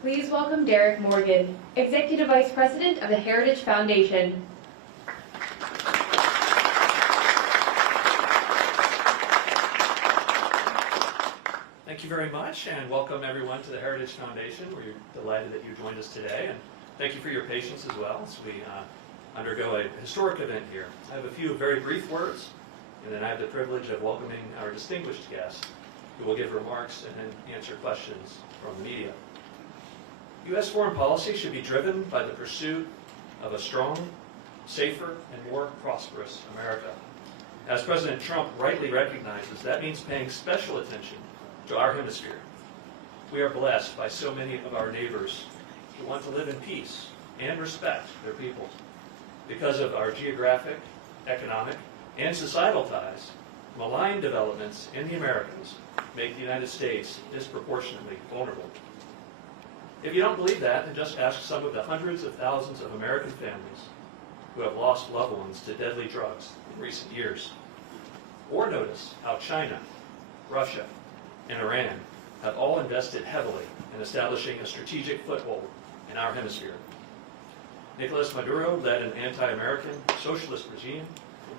Please welcome Derek Morgan, Executive Vice President of the Heritage Foundation. Thank you very much, and welcome everyone to the Heritage Foundation. We're delighted that you joined us today, and thank you for your patience as well as we undergo a historic event here. I have a few very brief words, and then I have the privilege of welcoming our distinguished guests, who will give remarks and then answer questions from the media. U.S. foreign policy should be driven by the pursuit of a strong, safer, and more prosperous America. As President Trump rightly recognizes, that means paying special attention to our hemisphere. We are blessed by so many of our neighbors who want to live in peace and respect their people. Because of our geographic, economic, and societal ties, malign developments in the Americas make the United States disproportionately vulnerable. If you don't believe that, then just ask some of the hundreds of thousands of American families who have lost loved ones to deadly drugs in recent years. Or notice how China, Russia, and Iran have all invested heavily in establishing a strategic foothold in our hemisphere. Nicolas Maduro led an anti-American socialist regime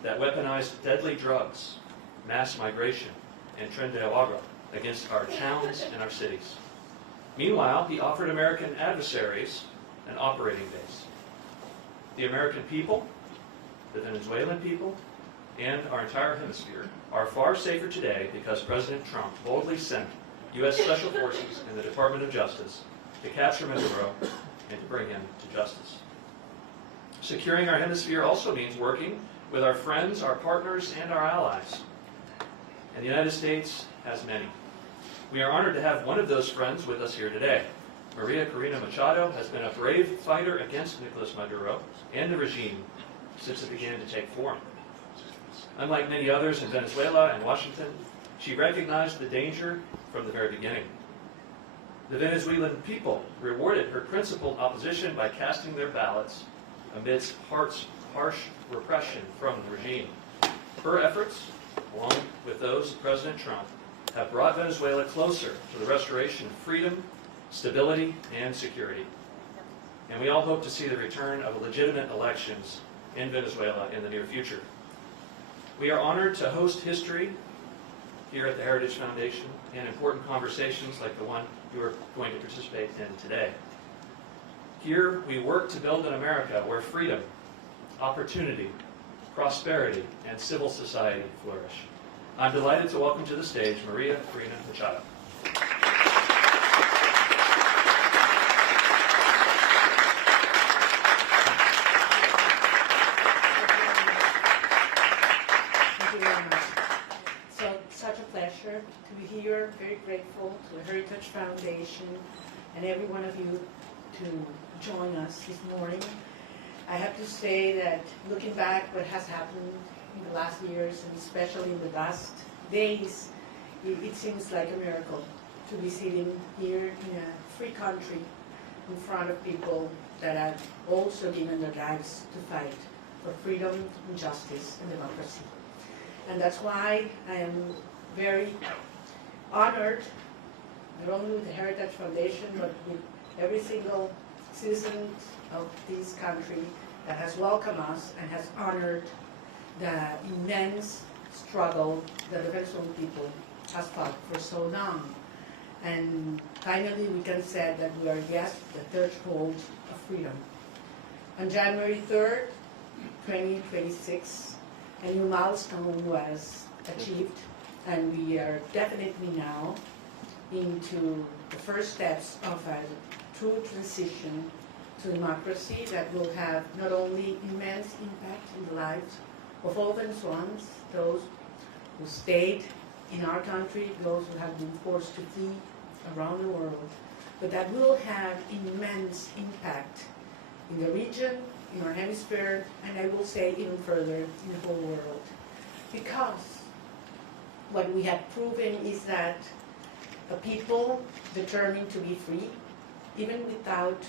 that weaponized deadly drugs, mass migration, and tren de agua against our towns and our cities. Meanwhile, he offered American adversaries an operating base. The American people, the Venezuelan people, and our entire hemisphere are far safer today because President Trump boldly sent U.S. Special Forces and the Department of Justice to capture Maduro and to bring him to justice. Securing our hemisphere also means working with our friends, our partners, and our allies. And the United States has many. We are honored to have one of those friends with us here today. María Corina Machado has been a brave fighter against Nicolas Maduro and the regime since it began to take form. Unlike many others in Venezuela and Washington, she recognized the danger from the very beginning. The Venezuelan people rewarded her principled opposition by casting their ballots amidst harsh repression from the regime. Her efforts, along with those of President Trump, have brought Venezuela closer to the restoration of freedom, stability, and security. And we all hope to see the return of legitimate elections in Venezuela in the near future. We are honored to host history here at the Heritage Foundation and important conversations like the one you are going to participate in today. Here, we work to build an America where freedom, opportunity, prosperity, and civil society flourish. I'm delighted to welcome to the stage María Corina Machado. Thank you very much. So, such a pleasure to be here. Very grateful to the Heritage Foundation and every one of you to join us this morning. I have to say that looking back what has happened in the last years, and especially in the last days, it seems like a miracle to be sitting here in a free country in front of people that have also given their lives to fight for freedom, and justice, and democracy. And that's why I am very honored, not only with the Heritage Foundation, but with every single citizen of this country that has welcomed us and has honored the immense struggle that the Venezuelan people has fought for so long. And finally we can say that we are yes the threshold of freedom. On January 3rd, 2026, a new milestone was achieved, and we are definitely now into the first steps of a true transition to democracy that will have not only immense impact in the lives of all Venezuelans, those who stayed in our country, those who have been forced to flee around the world, but that will have immense impact in the region, in our hemisphere, and I will say even further in the whole world. Because what we have proven is that a people determined to be free, even without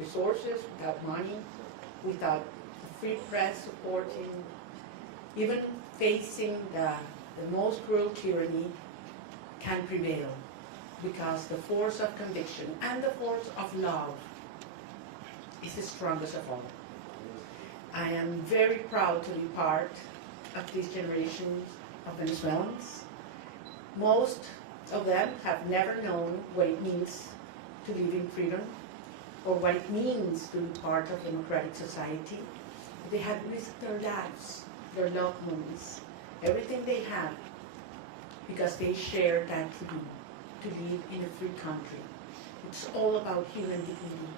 resources, without money, without a free press supporting, even facing the most cruel tyranny, can prevail. because the force of conviction and the force of love is the strongest of all. I am very proud to be part of this generation of Venezuelans. Most of them have never known what it means to live in freedom or what it means to be part of a democratic society. They have risked their lives, their loved ones, everything they have, because they share that dream to live in a free country. It's all about human dignity.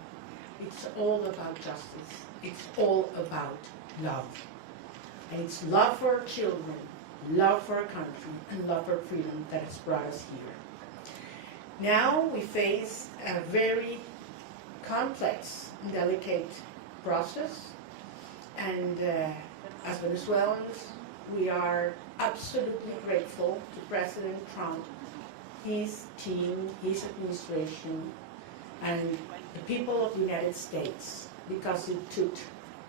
It's all about justice. It's all about love. And it's love for our children, love for our country, and love for freedom that has brought us here. Now we face a very complex and delicate process, and as Venezuelans, we are absolutely grateful to President Trump, his team, his administration, and the people of the United States, because it took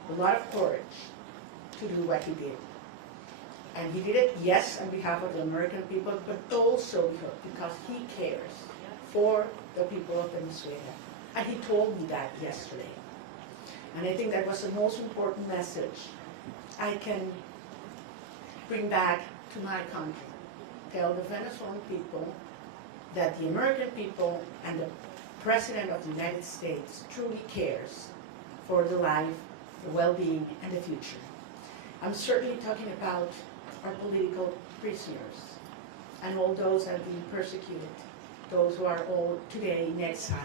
a lot of courage to do what he did. And he did it, yes, on behalf of the American people, but also because he cares for the people of Venezuela. And he told me that yesterday. And I think that was the most important message I can bring back to my country. Tell the Venezuelan people that the American people and the President of the United States truly cares for the life, the well-being, and the future. I'm certainly talking about our political prisoners and all those that have been persecuted, those who are all today in exile.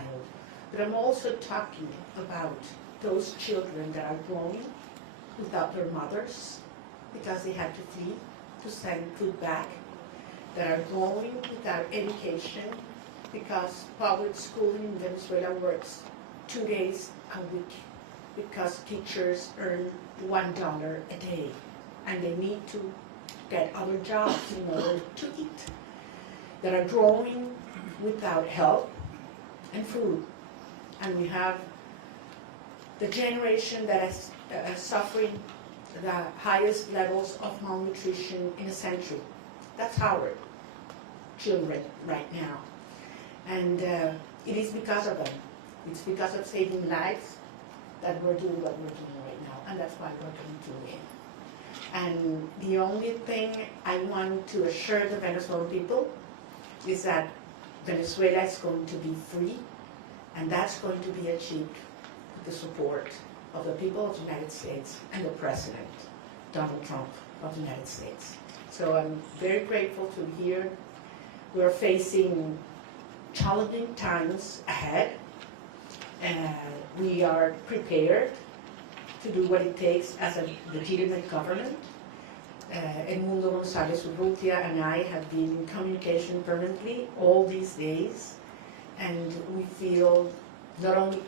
But I'm also talking about those children that are growing without their mothers because they had to flee to send food back, that are growing without education because public school in Venezuela works 2 days a week because teachers earn $1 a day and they need to get other jobs in order to eat, that are growing without help and food. And we have the generation that is suffering the highest levels of malnutrition in a century. That's our children right now. And it is because of them. It's because of saving lives that we're doing what we're doing right now. And that's why we're going to win. And the only thing I want to assure the Venezuelan people is that Venezuela is going to be free, and that's going to be achieved with the support of the people of the United States and the President, Donald Trump of the United States. So I'm very grateful to be here. We're facing challenging times ahead, and we are prepared to do what it takes as a legitimate government. Edmundo González Urrutia and I have been in communication permanently all these days, and we feel not only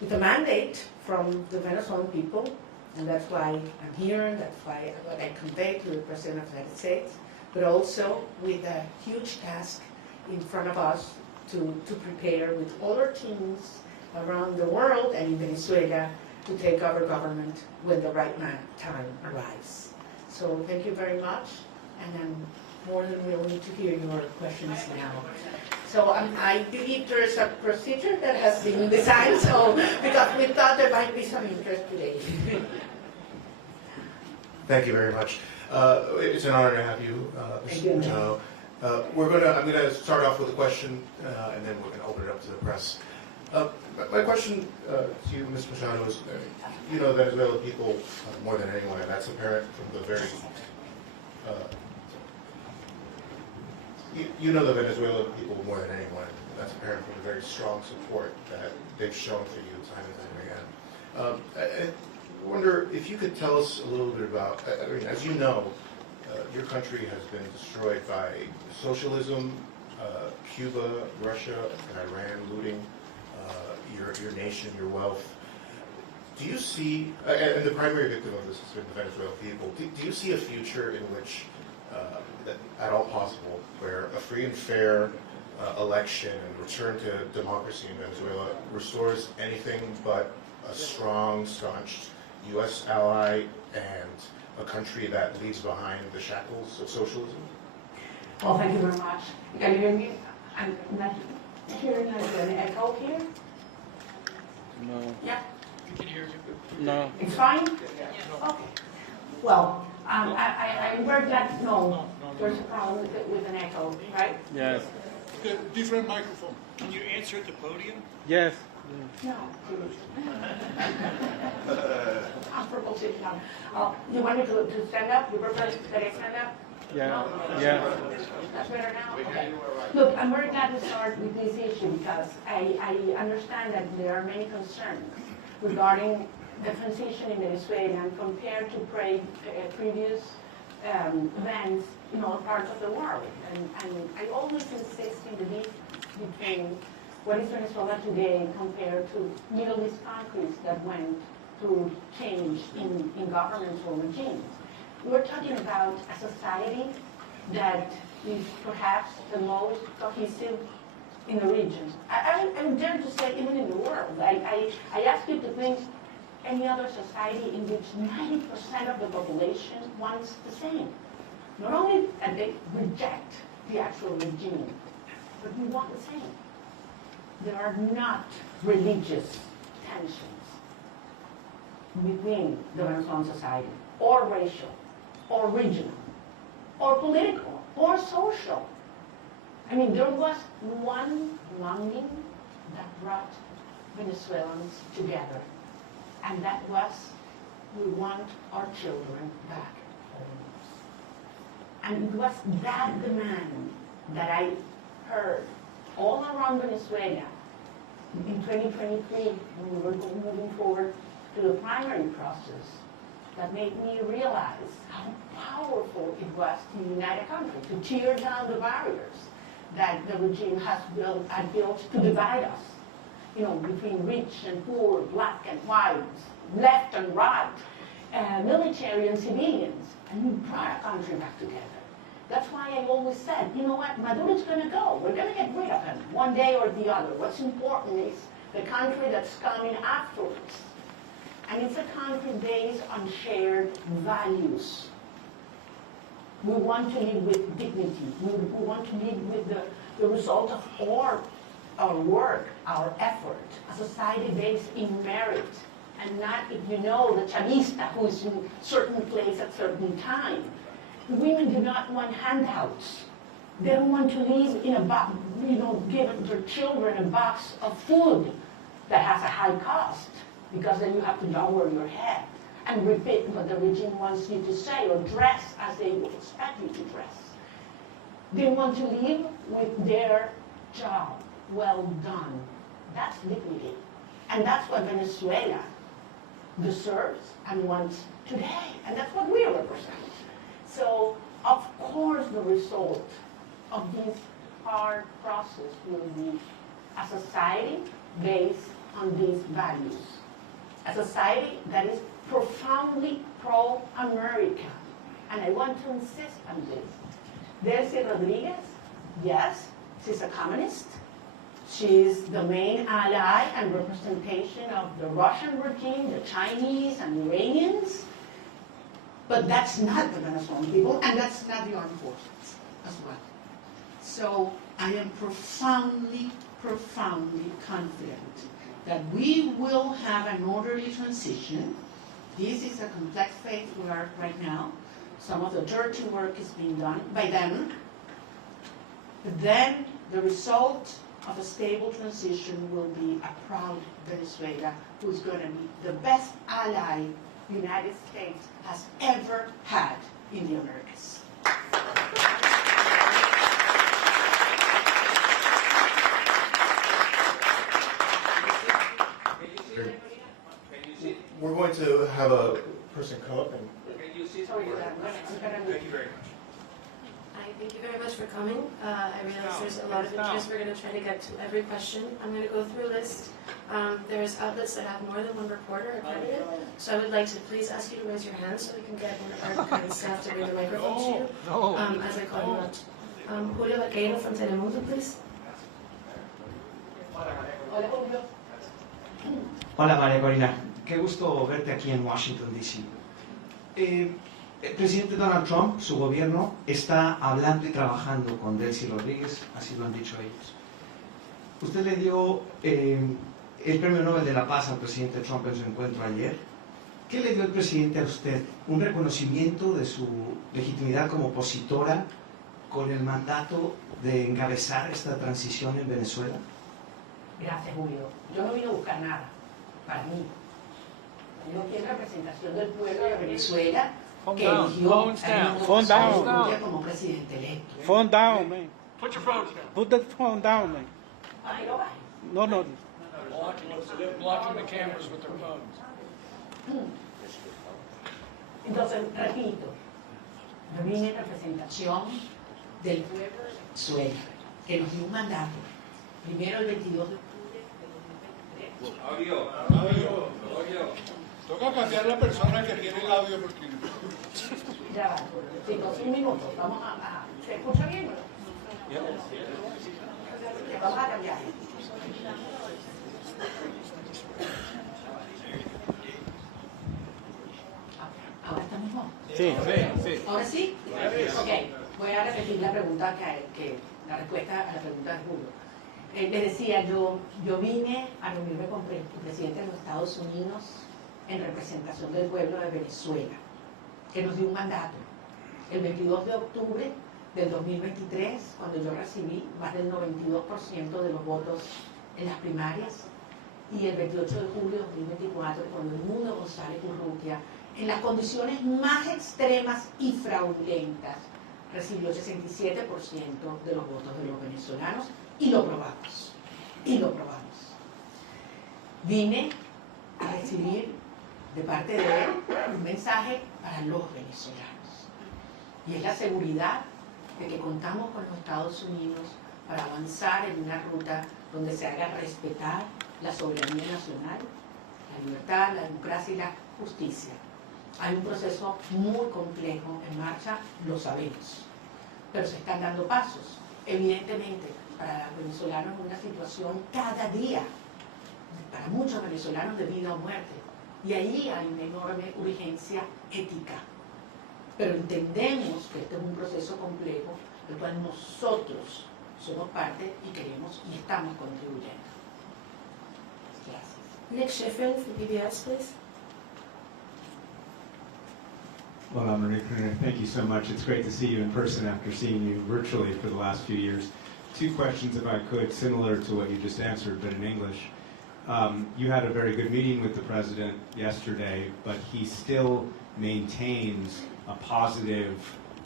with a mandate from the Venezuelan people, and that's why I'm here, and that's why what I convey to the President of the United States, but also with a huge task in front of us to prepare with other teams around the world and in Venezuela to take over government when the right time arrives. So thank you very much, and I'm more than willing to hear your questions now. So I believe there is a procedure that has been designed, so because we thought there might be some interest today. Thank you very much. It's an honor to have you, Mr. Machado. I'm gonna start off with a question, and then we're gonna open it up to the press. My question to you, Mr. Machado, is you know Venezuelan people more than anyone, and that's apparent from the very you know the Venezuelan people more than anyone, and that's apparent from the very strong support that they've shown for you time and time again. I wonder if you could tell us a little bit about, I mean, as you know, your country has been destroyed by socialism, Cuba, Russia, and Iran looting your nation, your wealth. Do you see, and the primary victim of this has been the Venezuelan people, do you see a future in which, at all possible, where a free and fair election and return to democracy in Venezuela restores anything but a strong, staunch U.S. ally and a country that leaves behind the shackles of socialism? Well, thank you very much. Can you hear me? I'm not hearing an echo here. No. Yeah, No. it's fine? Okay. Well, we're glad to know there's a problem with an echo, right? Yes. The different microphone. Can you answer at the podium? Yes. No. I'm proposing now. You want me to stand up? You prefer that I stand up? Yeah. No? Yeah. That's better now? Okay. Look, I'm very glad to start with this issue because I understand that there are many concerns regarding the transition in Venezuela and compared to previous events in all parts of the world. And I always insist in the difference between what is Venezuela today compared to Middle East countries that went through change in governments or regimes. We're talking about a society that is perhaps the most cohesive in the region. I dare to say even in the world. I ask you to think any other society in which 90% of the population wants the same. Not only that they reject the actual regime, but we want the same. There are not religious tensions within the Venezuelan society, or racial, or regional, or political, or social. I mean, there was one longing that brought Venezuelans together, and that was, we want our children back home. And it was that demand that I heard all around Venezuela in 2023, when we were moving forward to the primary process, that made me realize how powerful it was to unite a country, to tear down the barriers that the regime had built to divide us, between rich and poor, black and white, left and right, military and civilians, and we brought a country back together. That's why I always said, you know what, Maduro's going to go. We're going to get rid of him one day or the other. What's important is the country that's coming afterwards. And it's a country based on shared values. We want to live with dignity. We want to live with the result of our work, our effort. A society based in merit. And not, if you know, the chavista who is in certain place at certain time. Women do not want handouts. They don't want to live in a box, give their children a box of food that has a high cost, because then you have to lower your head and repeat what the regime wants you to say or dress as they would expect you to dress. They want to live with their job well done. That's dignity. And that's what Venezuela deserves and wants today. And that's what we represent. So, of course, the result of this hard process will be a society based on these values. A society that is profoundly pro-American. And I want to insist on this. Delcy Rodriguez, yes, she's a communist. She's the main ally and representation of the Russian regime, the Chinese and Iranians. But that's not the Venezuelan people, and that's not the armed forces as well. So I am profoundly, profoundly confident that we will have an orderly transition. This is a complex phase we are right now. Some of the dirty work is being done by them. But then the result of a stable transition will be a proud Venezuela who's going to be the best ally the United States has ever had in the Americas. We're going to have a person come up and Thank you very much. Thank you very much for coming. I realize there's a lot of interest. We're going to try to get to every question. I'm going to go through a list. There's outlets that have more than one reporter accredited, so I would like to please ask you to raise your hand so we can get one of our kind staff to bring the microphone to you as I call you out. Julio Vaqueiro from Telemundo, please. Hola María Corina, qué gusto verte aquí en Washington, D.C. El presidente Donald Trump, su gobierno, está hablando y trabajando con Delcy Rodríguez, así lo han dicho ellos. Usted le dio el Premio Nobel de la Paz al presidente Trump en su encuentro ayer. ¿Qué le dio el presidente a usted? ¿Un reconocimiento de su legitimidad como opositora con el mandato de encabezar esta transición en Venezuela? Gracias, Julio. Yo no vine a buscar nada para mí. Yo aquí en representación del pueblo de Venezuela que eligió a Phone down. Urrutia como presidente electo. Phone down, man. Put your phones down. Put the phone down, man. Ay, no baje. No, no. Blocking the cameras with their phones. Entonces, repito, yo vine en representación del pueblo de Venezuela, que nos dio un mandato. Primero el 22 de octubre de 2023. Toca cambiar la persona que tiene el audio porque... Ya va, chicos, un minuto. Vamos a ¿se escucha bien o no? Vamos a cambiar. ¿Ahora está mejor? Sí, sí. ¿Ahora sí? Ok, voy a repetir la pregunta la respuesta a la pregunta de Julio. Les decía, yo vine a reunirme con el presidente de los Estados Unidos en representación del pueblo de Venezuela, que nos dio un mandato. El 22 de octubre del 2023, cuando yo recibí más del 92% de los votos en las primarias, y el 28 de julio de 2024, cuando el mundo González Urrutia, en las condiciones más extremas y fraudulentas, recibió 67% de los votos de los venezolanos, y lo probamos. Y lo probamos. Vine a recibir de parte de él un mensaje para los venezolanos. Y es la seguridad de que contamos con los Estados Unidos para avanzar en una ruta donde se haga respetar la soberanía nacional, la libertad, la democracia y la justicia. Hay un proceso muy complejo en marcha, lo sabemos, pero se están dando pasos. Evidentemente, para los venezolanos es una situación cada día, para muchos venezolanos de vida o muerte. Y ahí hay una enorme urgencia ética. Pero entendemos que este es un proceso complejo, del cual nosotros somos parte y queremos y estamos contribuyendo. Gracias. Nick Schifrin from PBS, please. Well, María Corina, thank you so much. It's great to see you in person after seeing you virtually for the last few years. Two questions, if I could, similar to what you just answered, but in English. You had a very good meeting with the president yesterday, but he still maintains a positive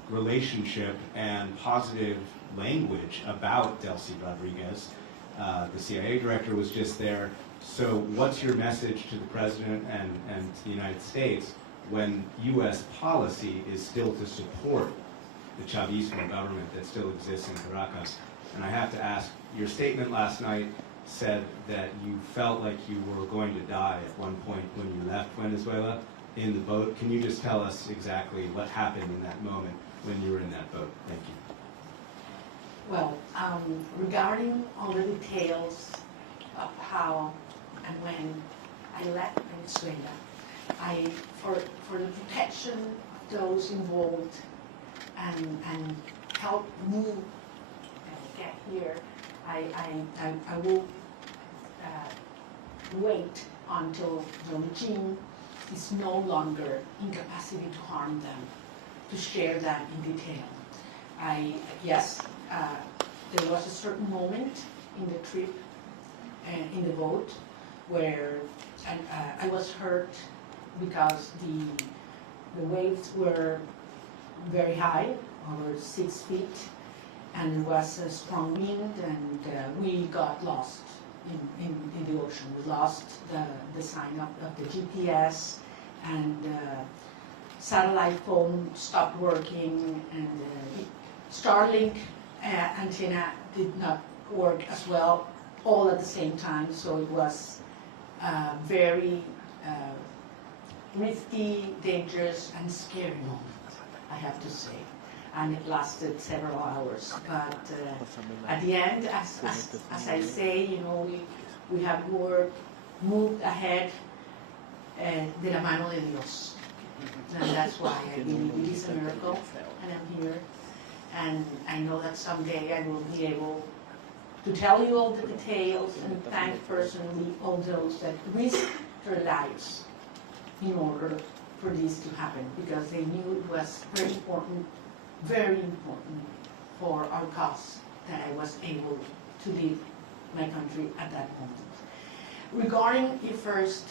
relationship and positive language about Delcy Rodriguez. The CIA director was just there. So what's your message to the president and to the United States when U.S. policy is still to support the Chavismo government that still exists in Caracas? And I have to ask, your statement last night said that you felt like you were going to die at one point when you left Venezuela in the boat. Can you just tell us exactly what happened in that moment when you were in that boat? Thank you. Well, regarding all the details of how and when I left Venezuela, for the protection of those involved and help me get here, I will wait until the regime is no longer incapacitated to harm them, to share that in detail. Yes, there was a certain moment in the trip, in the boat, where I was hurt because the waves were very high, over 6 feet, and there was a strong wind, and we got lost in the ocean. We lost the sign of the GPS, and satellite phone stopped working, and Starlink antenna did not work as well, all at the same time, so it was very risky, dangerous, and scary moment, I have to say. And it lasted several hours. But at the end, as I say, you know, we have moved ahead de la mano de Dios. And that's why I believe it is a miracle, and I'm here. And I know that someday I will be able to tell you all the details and thank personally all those that risked their lives in order for this to happen, because they knew it was very important for our cause that I was able to leave my country at that moment. Regarding your first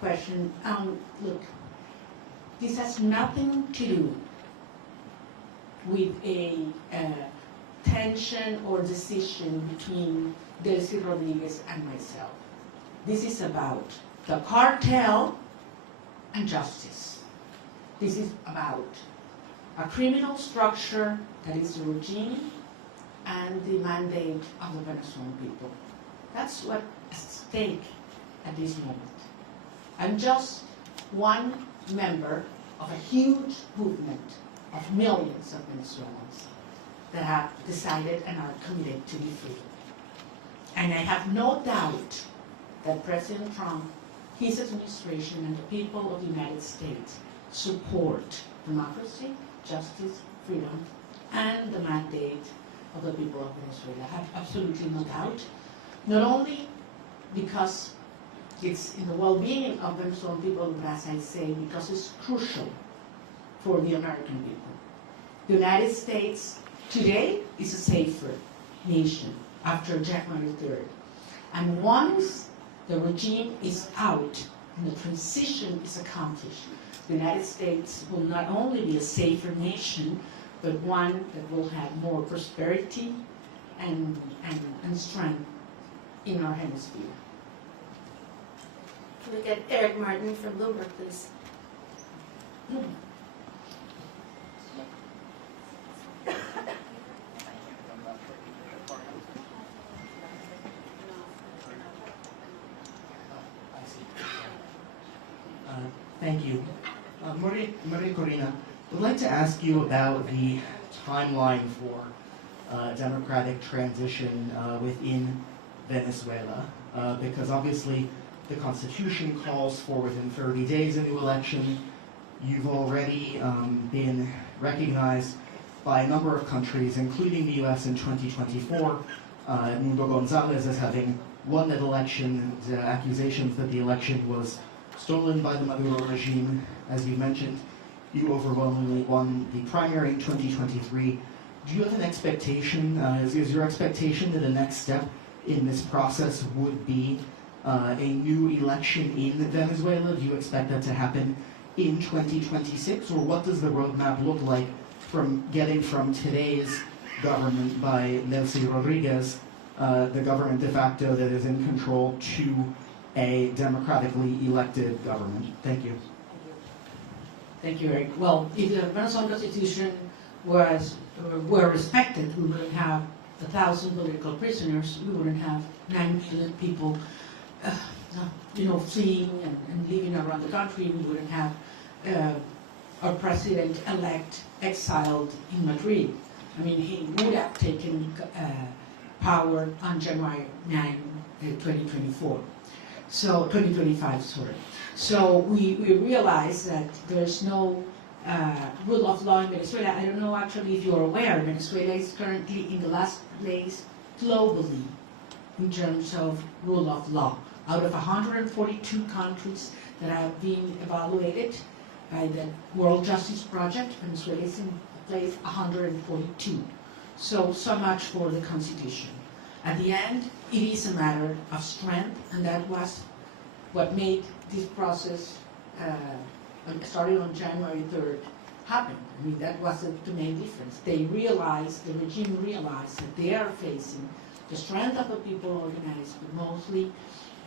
question, look, this has nothing to do with a tension or decision between Delcy Rodriguez and myself. This is about the cartel and justice. This is about a criminal structure that is the regime and the mandate of the Venezuelan people. That's what's at stake at this moment. I'm just one member of a huge movement of millions of Venezuelans that have decided and are committed to be free. And I have no doubt that President Trump, his administration, and the people of the United States support democracy, justice, freedom, and the mandate of the people of Venezuela. I have absolutely no doubt, not only because it's in the well-being of Venezuelan people, but as I say, because it's crucial for the American people. The United States today is a safer nation after January 3rd. And once the regime is out and the transition is accomplished, the United States will not only be a safer nation, but one that will have more prosperity and strength in our hemisphere. Can we get Eric Martin from Bloomberg, please? Thank you. María Corina, I'd like to ask you about the timeline for democratic transition within Venezuela, because obviously the Constitution calls for within 30 days a new election. You've already been recognized by a number of countries, including the US in 2024. Mundo Gonzalez as having won that election. The accusations that the election was stolen by the Maduro regime, as you mentioned. You overwhelmingly won the primary in 2023. Do you have an expectation, is your expectation that the next step in this process would be a new election in Venezuela? Do you expect that to happen in 2026? Or what does the roadmap look like from getting from today's government by Delcy Rodriguez, the government de facto that is in control, to a democratically elected government? Thank you. Thank you, Eric. Well, if the Venezuelan Constitution were respected, we wouldn't have 1,000 political prisoners. We wouldn't have 9 million people, fleeing and living around the country. We wouldn't have our president-elect exiled in Madrid. I mean, he would have taken power on January 9, 2024. So 2025, sorry. So we realize that there's no rule of law in Venezuela. I don't know actually if you're aware, Venezuela is currently in the last place globally in terms of rule of law. Out of 142 countries that have been evaluated by the World Justice Project, Venezuela is in place 142. So much for the Constitution. At the end, it is a matter of strength, and that was what made this process, starting on January 3rd, happen. I mean, that was the main difference. The regime realized that they are facing the strength of the people organized, but mostly,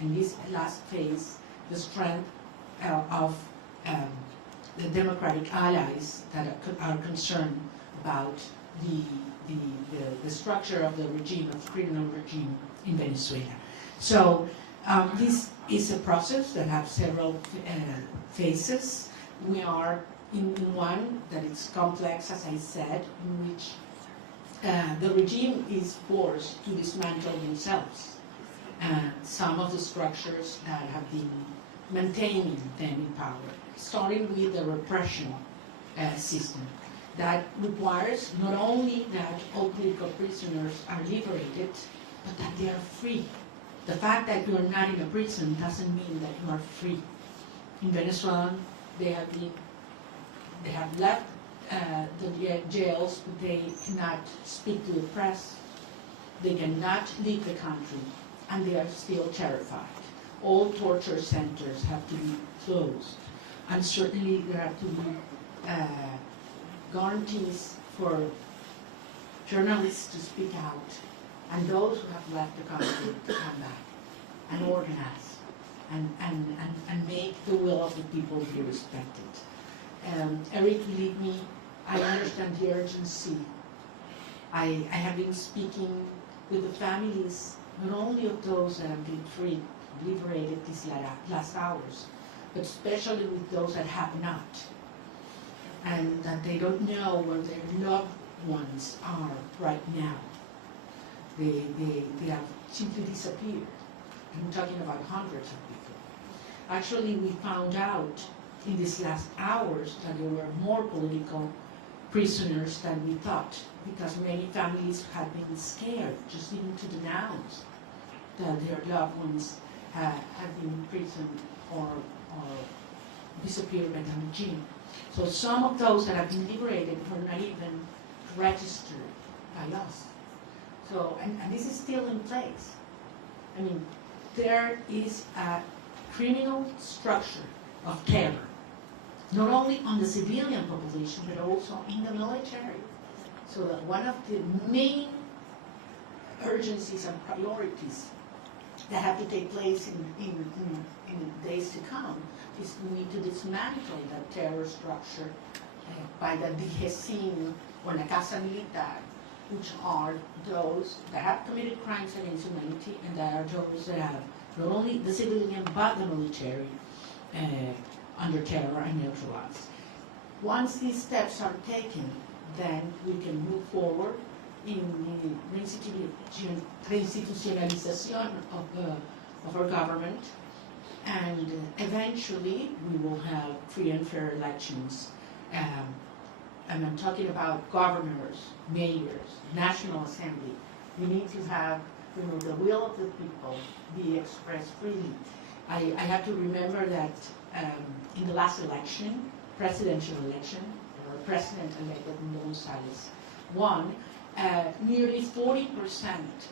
in this last phase, the strength of the democratic allies that are concerned about the structure of the regime, of the criminal regime in Venezuela. So this is a process that has several phases. We are in one that is complex, as I said, in which the regime is forced to dismantle themselves. Some of the structures that have been maintaining them in power, starting with the repression system that requires not only that all political prisoners are liberated, but that they are free. The fact that you are not in a prison doesn't mean that you are free. In Venezuela, they have left the jails, but they cannot speak to the press. They cannot leave the country, and they are still terrified. All torture centers have to be closed, and certainly there have to be guarantees for journalists to speak out, and those who have left the country to come back and organize and make the will of the people be respected. Eric, believe me, I understand the urgency. I have been speaking with the families, not only of those that have been freed, liberated these last hours, but especially with those that have not, and that they don't know where their loved ones are right now. They have simply disappeared. I'm talking about hundreds of people. Actually, we found out in these last hours that there were more political prisoners than we thought, because many families had been scared just even to denounce that their loved ones had been imprisoned or disappeared by the regime. So some of those that have been liberated were not even registered by us. So, and this is still in place. I mean, there is a criminal structure of terror, not only on the civilian population, but also in the military. So that one of the main urgencies and priorities that have to take place in days to come is we need to dismantle that terror structure by the DGCIN or la Casa Militar, which are those that have committed crimes against humanity, and that are those that have not only the civilian but the military under terror and neutralized. Once these steps are taken, then we can move forward in the reinstitutionalization of our government, and eventually we will have free and fair elections. And I'm talking about governors, mayors, National Assembly. We need to have the will of the people be expressed freely. I have to remember that in the last election, presidential election, the president-elect González won, nearly 40%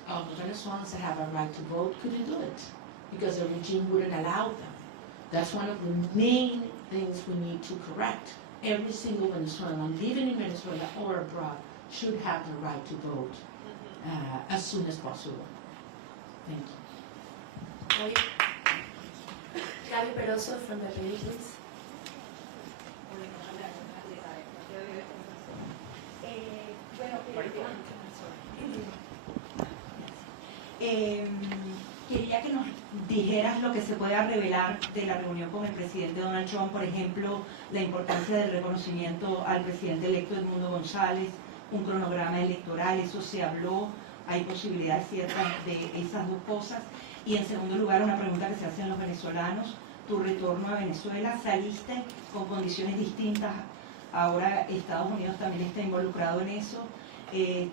of the Venezuelans that have a right to vote couldn't do it because the regime wouldn't allow them. That's one of the main things we need to correct. Every single Venezuelan living in Venezuela or abroad should have the right to vote as soon as possible. Thank you. Gaby Peroso from the Philippines. Quería que nos dijeras lo que se pueda revelar de la reunión con el presidente Donald Trump, por ejemplo, la importancia del reconocimiento al presidente electo Edmundo González, un cronograma electoral, eso se habló, hay posibilidades ciertas de esas dos cosas. Y en segundo lugar, una pregunta que se hacen los venezolanos, tu retorno a Venezuela, saliste con condiciones distintas, ahora Estados Unidos también está involucrado en eso.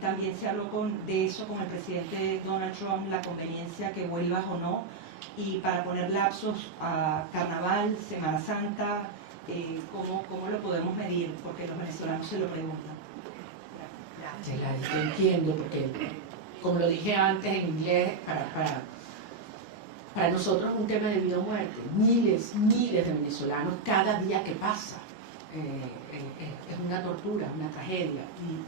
También se habló de eso con el presidente Donald Trump, la conveniencia que vuelvas o no, y para poner lapsos a Carnaval, Semana Santa, ¿cómo lo podemos medir? Porque los venezolanos se lo preguntan. Te entiendo, porque como lo dije antes en inglés, para nosotros es un tema de vida o muerte. Miles de venezolanos cada día que pasa. Es una tortura, una tragedia,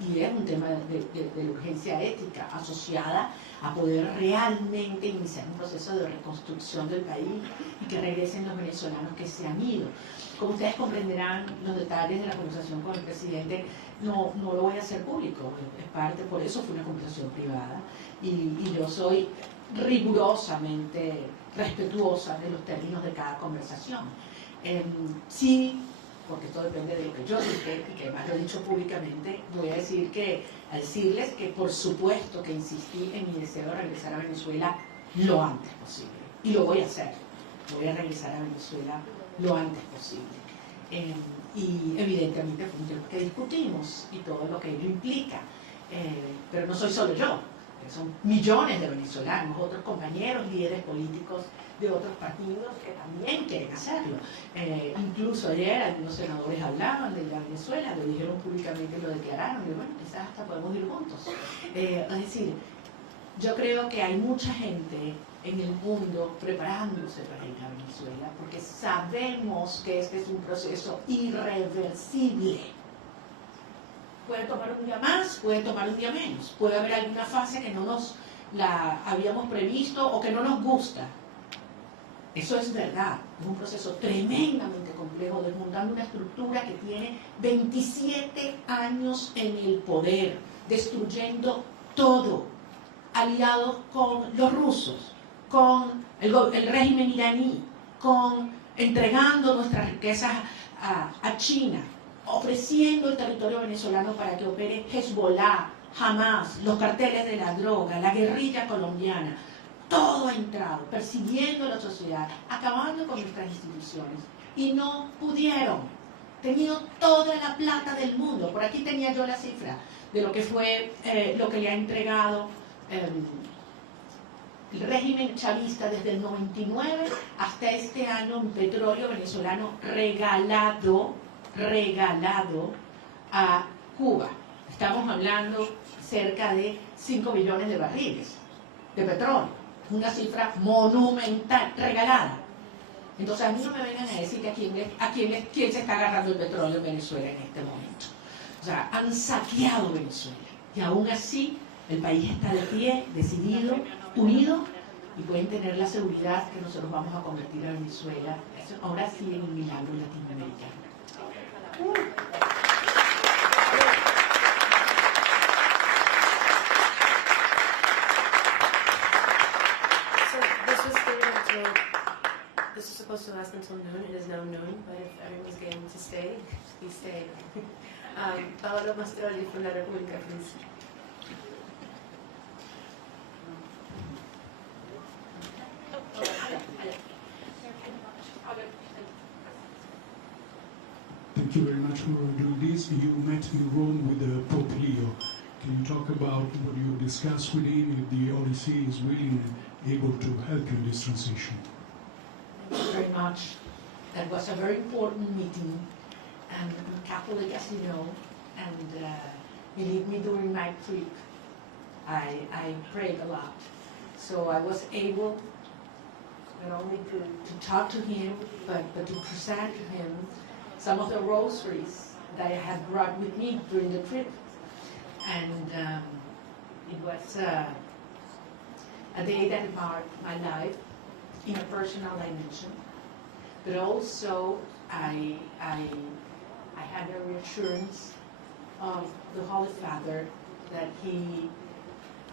y es un tema de urgencia ética asociada a poder realmente iniciar un proceso de reconstrucción del país y que regresen los venezolanos que se han ido. Como ustedes comprenderán, los detalles de la conversación con el presidente no lo voy a hacer público, es parte, por eso fue una conversación privada, y yo soy rigurosamente respetuosa de los términos de cada conversación. Sí, porque esto depende de lo que yo dije y que además lo he dicho públicamente, voy a decirles que por supuesto que insistí en mi deseo de regresar a Venezuela lo antes posible, y lo voy a hacer. voy a regresar a Venezuela lo antes posible. Y evidentemente fue un tema que discutimos y todo lo que ello implica. Pero no soy solo yo, son millones de venezolanos, otros compañeros, líderes políticos de otros partidos que también quieren hacerlo. Incluso ayer algunos senadores hablaban de la Venezuela, lo dijeron públicamente, lo declararon, y bueno, quizás hasta podemos ir juntos. Es decir, yo creo que hay mucha gente en el mundo preparándose para ir a Venezuela, porque sabemos que este es un proceso irreversible. Puede tomar un día más, puede tomar un día menos, puede haber alguna fase que no nos la habíamos previsto o que no nos gusta. Eso es verdad, es un proceso tremendamente complejo, desmontando una estructura que tiene 27 años en el poder, destruyendo todo, aliados con los rusos, con el régimen iraní, entregando nuestras riquezas a China, ofreciendo el territorio venezolano para que opere Hezbollah, Hamas, los carteles de la droga, la guerrilla colombiana. Todo ha entrado, persiguiendo a la sociedad, acabando con nuestras instituciones. Y no pudieron. Tenido toda la plata del mundo. Por aquí tenía yo la cifra de lo que fue, lo que le ha entregado el régimen chavista desde el 99 hasta este año, un petróleo venezolano regalado a Cuba. Estamos hablando cerca de 5 millones de barriles de petróleo. Una cifra monumental, regalada. Entonces a mí no me vengan a decir que quién se está agarrando el petróleo en Venezuela en este momento. O sea, han saqueado Venezuela. Y aún así, el país está de pie, decidido, unido, y pueden tener la seguridad que nosotros vamos a convertir a Venezuela, ahora sí, en un milagro latinoamericano. This is supposed to last until noon. It is now noon, but if everyone's getting to stay, please stay. Paolo Mastrolli from la República, please. Thank you very much for doing this. You met in Rome with Pope Leo. Can you talk about what you discussed with him, if the ODC is willing and able to help you in this transition? Thank you very much. That was a very important meeting. And I'm Catholic, as you know, and believe me, during my trip, I prayed a lot. So I was able not only to talk to him, but to present to him some of the rosaries that I had brought with me during the trip. And it was a day that marked my life in a personal dimension. But also, I had a reassurance of the Holy Father that he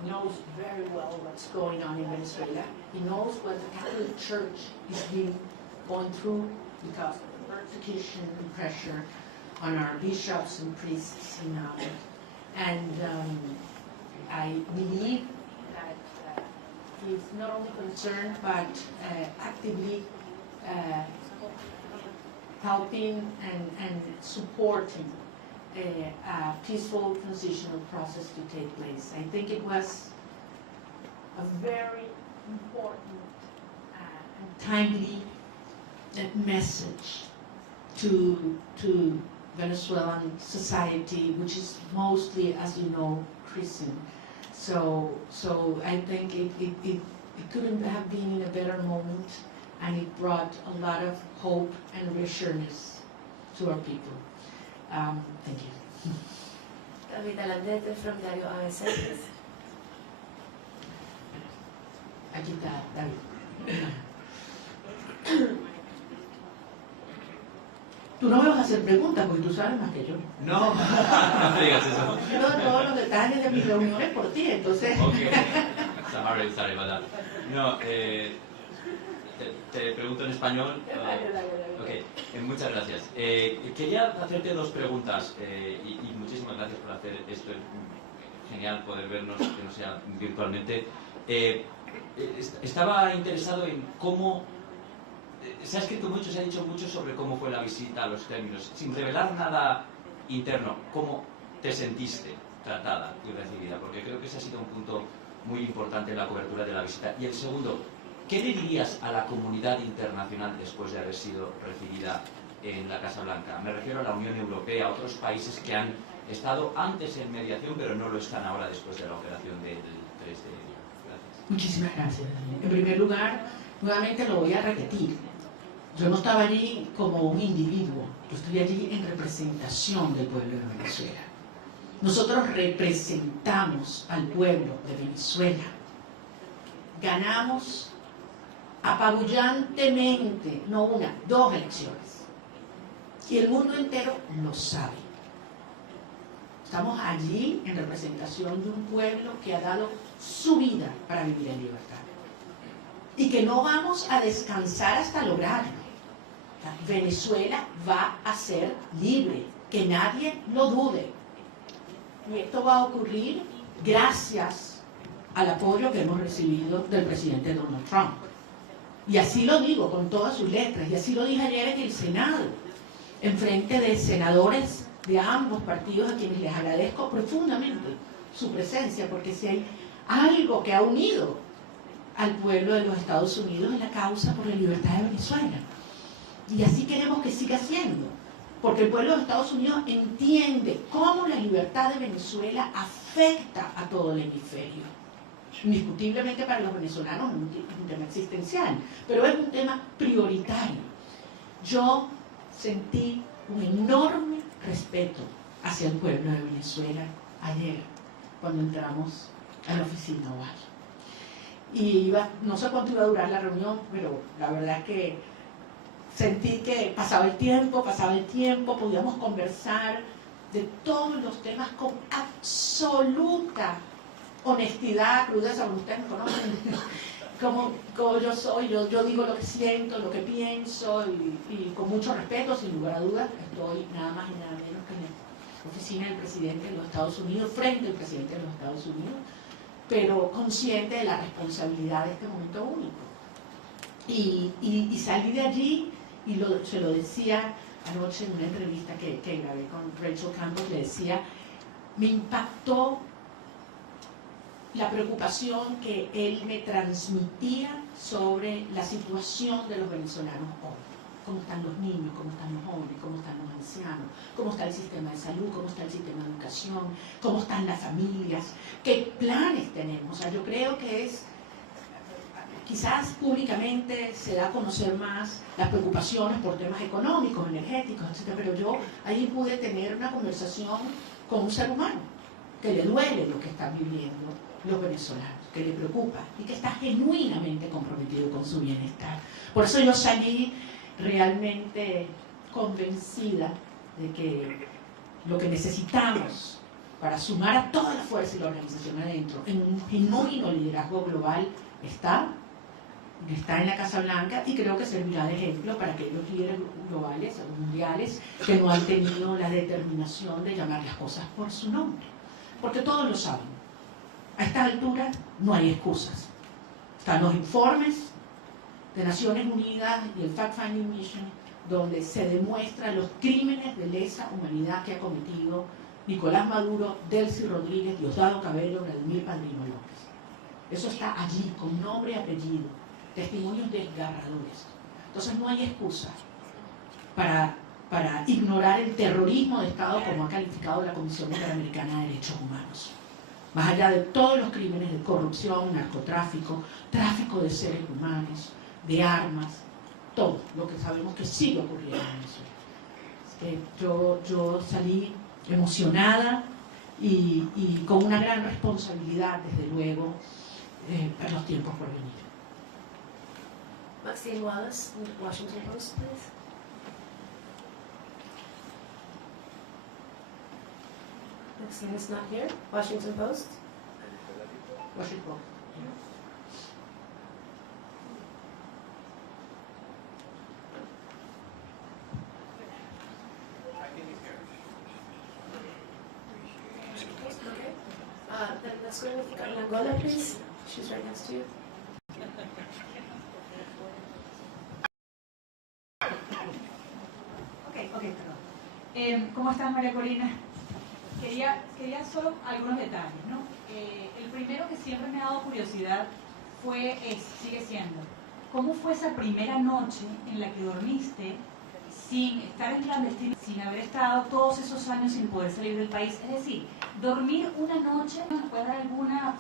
knows very well what's going on in Venezuela. He knows what the Catholic Church is going through because of the persecution and pressure on our bishops and priests in Nobel. And I believe that he's not only concerned but actively helping and supporting a peaceful transitional process to take place. I think it was a very important and timely message to Venezuelan society, which is mostly, as you know, Christian. So I think it couldn't have been in a better moment, and it brought a lot of hope and reassurance to our people. Thank you. David Alandete from Diario AS. Aquí está, David. Tú no me vas a hacer preguntas porque tú sabes más que yo. No, no digas eso. Yo todos los detalles de mis reuniones por ti, entonces. Okay. Sorry about that. No, te pregunto en español. Okay. Muchas gracias. Quería hacerte dos preguntas y muchísimas gracias por hacer esto. Es genial poder vernos, que no sea virtualmente. Estaba interesado en cómo se ha escrito mucho, se ha dicho mucho sobre cómo fue la visita, los términos, sin revelar nada interno. ¿Cómo te sentiste tratada y recibida? Porque creo que ese ha sido un punto muy importante en la cobertura de la visita. Y el segundo, ¿qué le dirías a la comunidad internacional después de haber sido recibida en la Casa Blanca? Me refiero a la Unión Europea, a otros países que han estado antes en mediación, pero no lo están ahora después de la operación del 3 de enero. Gracias. Muchísimas gracias. En primer lugar, nuevamente lo voy a repetir. Yo no estaba allí como un individuo, yo estoy allí en representación del pueblo de Venezuela. Nosotros representamos al pueblo de Venezuela. Ganamos apabullantemente, no una, 2 elecciones. Y el mundo entero lo sabe. Estamos allí en representación de un pueblo que ha dado su vida para vivir en libertad. Y que no vamos a descansar hasta lograrlo. Venezuela va a ser libre, que nadie lo dude. Y esto va a ocurrir gracias al apoyo que hemos recibido del presidente Donald Trump. Y así lo digo con todas sus letras, y así lo dije ayer en el Senado, en frente de senadores de ambos partidos a quienes les agradezco profundamente su presencia, porque si hay algo que ha unido al pueblo de los Estados Unidos es la causa por la libertad de Venezuela. Y así queremos que siga siendo, porque el pueblo de Estados Unidos entiende cómo la libertad de Venezuela afecta a todo el hemisferio. Indiscutiblemente para los venezolanos es un tema existencial, pero es un tema prioritario. Yo sentí un enorme respeto hacia el pueblo de Venezuela ayer, cuando entramos a la oficina oval. Y no sé cuánto iba a durar la reunión, pero la verdad es que sentí que pasaba el tiempo, podíamos conversar de todos los temas con absoluta honestidad, crudeza. Ustedes me conocen como yo soy, yo digo lo que siento, lo que pienso, y con mucho respeto, sin lugar a dudas. Estoy nada más y nada menos que en la oficina del presidente de los Estados Unidos, frente al presidente de los Estados Unidos, pero consciente de la responsabilidad de este momento único. Y salí de allí, y se lo decía anoche en una entrevista que grabé con Rachel Campos, le decía, me impactó la preocupación que él me transmitía sobre la situación de los venezolanos hoy. Cómo están los niños, cómo están los jóvenes, cómo están los ancianos, cómo está el sistema de salud, cómo está el sistema de educación, cómo están las familias, qué planes tenemos. O sea, yo creo que quizás públicamente se da a conocer más las preocupaciones por temas económicos, energéticos, etc. Pero yo ahí pude tener una conversación con un ser humano que le duele lo que están viviendo los venezolanos, que le preocupa y que está genuinamente comprometido con su bienestar. Por eso yo salí realmente convencida de que lo que necesitamos para sumar a toda la fuerza y la organización adentro en un genuino liderazgo global está en la Casa Blanca, y creo que servirá de ejemplo para aquellos líderes globales o mundiales que no han tenido la determinación de llamar las cosas por su nombre, porque todos lo saben. A esta altura no hay excusas. Están los informes de Naciones Unidas y el Fact-Finding Mission, donde se demuestran los crímenes de lesa humanidad que ha cometido Nicolás Maduro, Delcy Rodríguez, Diosdado Cabello, Vladimir Padrino López. Eso está allí, con nombre y apellido, testimonios desgarradores. Entonces no hay excusa para ignorar el terrorismo de Estado como ha calificado la Comisión Interamericana de Derechos Humanos. Más allá de todos los crímenes de corrupción, narcotráfico, tráfico de seres humanos, de armas, todo lo que sabemos que sigue ocurriendo en Venezuela. Yo salí emocionada y con una gran responsabilidad, desde luego, para los tiempos por venir. Maxine Wallace, Washington Post, please. Maxine is not here. Washington Post. Washington Post. Okay. Then let's go with Carla Gola, please. She's right next to you. ¿Cómo estás, María Corina? Quería solo algunos detalles, ¿no? El primero que siempre me ha dado curiosidad sigue siendo, ¿cómo fue esa primera noche en la que dormiste sin estar en clandestino, sin haber estado todos esos años sin poder salir del país? Es decir, dormir una noche, ¿nos puedes dar alguna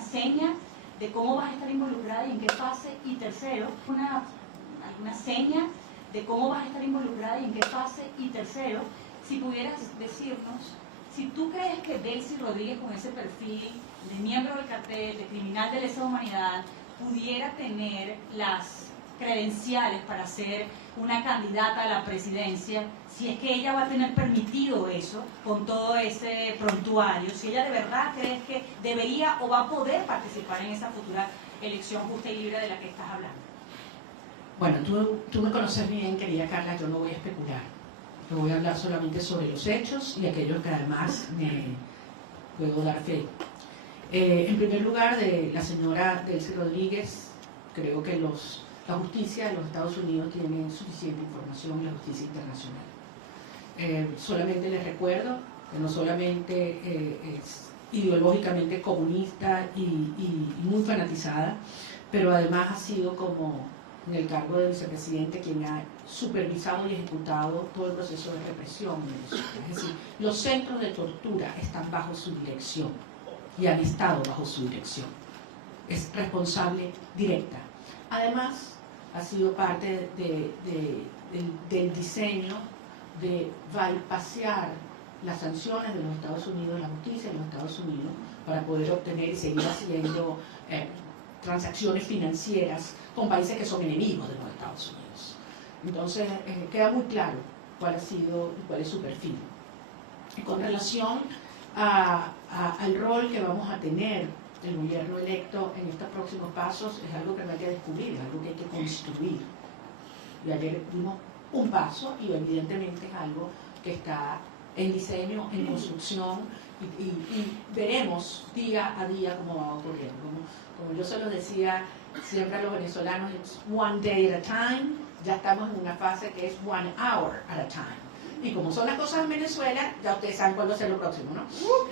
seña de cómo vas a estar involucrada y en qué fase? Y tercero, alguna seña de cómo vas a estar involucrada y en qué fase. Y tercero, si pudieras decirnos si tú crees que Delcy Rodríguez, con ese perfil de miembro del cartel, de criminal de lesa humanidad, pudiera tener las credenciales para ser una candidata a la presidencia, si es que ella va a tener permitido eso con todo ese prontuario, si ella de verdad cree que debería o va a poder participar en esa futura elección justa y libre de la que estás hablando. Bueno, tú me conoces bien, querida Carla, yo no voy a especular. Yo voy a hablar solamente sobre los hechos y aquellos que además me puedo dar fe. En primer lugar, de la señora Delcy Rodríguez, creo que la justicia de los Estados Unidos tiene suficiente información, la justicia internacional. Solamente les recuerdo que no solamente es ideológicamente comunista y muy fanatizada, pero además ha sido como en el cargo de vicepresidente quien ha supervisado y ejecutado todo el proceso de represión en Venezuela. Es decir, los centros de tortura están bajo su dirección y han estado bajo su dirección. Es responsable directa. Además, ha sido parte del diseño de bypassear las sanciones de los Estados Unidos, la justicia de los Estados Unidos, para poder obtener y seguir haciendo transacciones financieras con países que son enemigos de los Estados Unidos. Entonces, queda muy claro cuál ha sido y cuál es su perfil. Y con relación al rol que vamos a tener el gobierno electo en estos próximos pasos, es algo que no hay que descubrir, es algo que hay que construir. Y ayer dimos un paso y evidentemente es algo que está en diseño, en construcción, y veremos día a día cómo va ocurriendo. Como yo se lo decía siempre a los venezolanos, it's one day at a time. Ya estamos en una fase que es 1 hour at a time. Y como son las cosas en Venezuela, ya ustedes saben cuándo es lo próximo, ¿no?